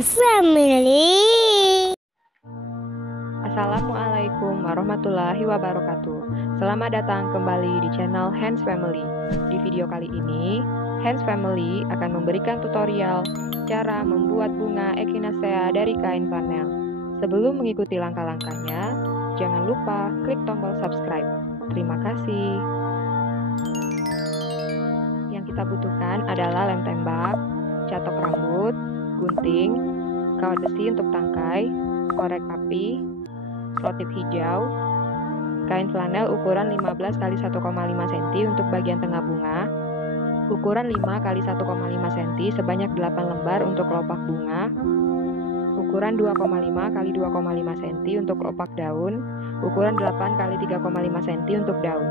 Hands Family. Assalamualaikum warahmatullahi wabarakatuh. Selamat datang kembali di channel Hands Family. Di video kali ini, Hands Family akan memberikan tutorial cara membuat bunga echinacea dari kain flanel. Sebelum mengikuti langkah-langkahnya, jangan lupa klik tombol subscribe. Terima kasih. Yang kita butuhkan adalah lem tembak, catok rambut, gunting, kawat besi untuk tangkai, korek api, selotip hijau, kain flanel ukuran 15 x 1,5 cm untuk bagian tengah bunga, ukuran 5 x 1,5 cm sebanyak 8 lembar untuk kelopak bunga, ukuran 2,5 x 2,5 cm untuk kelopak daun, ukuran 8 x 3,5 cm untuk daun.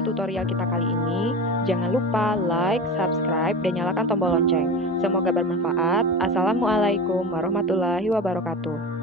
sekian tutorial kita kali ini. Jangan lupa like, subscribe, dan nyalakan tombol lonceng. Semoga bermanfaat. Assalamualaikum warahmatullahi wabarakatuh.